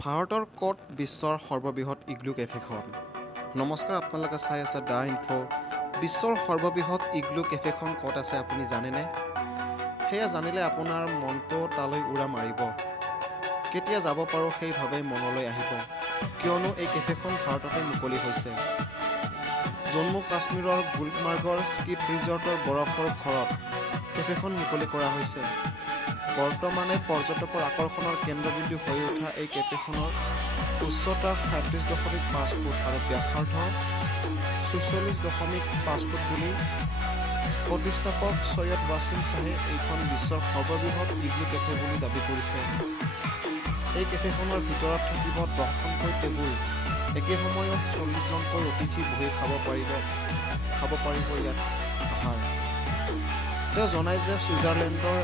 ভাৰতৰ ক'ত বিশ্বৰ সৰ্ববৃহৎ ইগলু কেফেখন। নমস্কাৰ, আপোনালোকে চাই আছে দা ইনফো। বিশ্বৰ সৰ্ববৃহৎ ইগলু কেফেখন ক'ত আছে আপুনি জানেনে? সেয়া জানিলে আপোনাৰ মনটো তালৈ উৰা মাৰিব। কেতিয়া যাব পাৰোঁ সেই ভাৱেই মনলৈ আহিব, কিয়নো এই কেফেখন ভাৰততে মুকলি হৈছে। জম্মু কাশ্মীৰৰ গুলমাৰ্গৰ স্কিট ৰিজৰ্টৰ বৰফৰ ঘৰত কেফেখন মুকলি কৰা হৈছে। বৰ্তমানে পৰ্যটকৰ আকৰ্ষণৰ কেন্দ্ৰবিন্দু হৈ উঠা এই কেফেখনৰ উচ্চতা 37.5 ফুট আৰু ব্যাসাৰ্ধ 44.5 ফুট বুলি প্ৰতিষ্ঠাপক সৈয়দ ৱাছিম শ্বাহে এইখন বিশ্বৰ সৰ্ববৃহৎ ইগলু কেফে বুলি দাবী কৰিছে। এই কেফেখনৰ ভিতৰত থাকিব 10খনকৈ টেবুল। একে সময়ত 40জনকৈ অতিথি বহি খাব পাৰিব ইয়াত আহাৰ। তেওঁ জনায় যে ছুইজাৰলেণ্ডৰ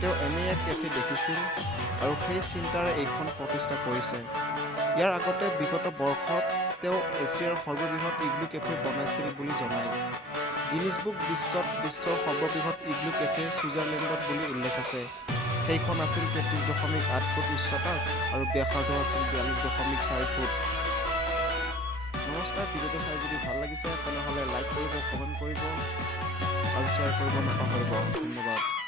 তেওঁ এনে এক কেফে দেখিছিল আৰু সেই চিন্তাৰে এইখন প্ৰতিষ্ঠা কৰিছে। ইয়াৰ আগতে বিগত বৰ্ষত তেওঁ এছিয়াৰ সৰ্ববৃহৎ ইগলু কেফে বনাইছিল বুলি জনায়। গিনিজ বুক বিশ্বৰ সৰ্ববৃহৎ ইগলু কেফে ছুইজাৰলেণ্ডত বুলি উল্লেখ আছে। সেইখন আছিল 33.8 ফুট উচ্চতা আৰু ব্যাসাৰ্ধ আছিল 42.4 ফুট। নমস্কাৰ, ভিডিঅ'টো চাই যদি ভাল লাগিছে তেনেহ'লে লাইক কৰিব, কমেণ্ট কৰিব আৰু শ্বেয়াৰ কৰিব নাপাহৰিব। ধন্যবাদ।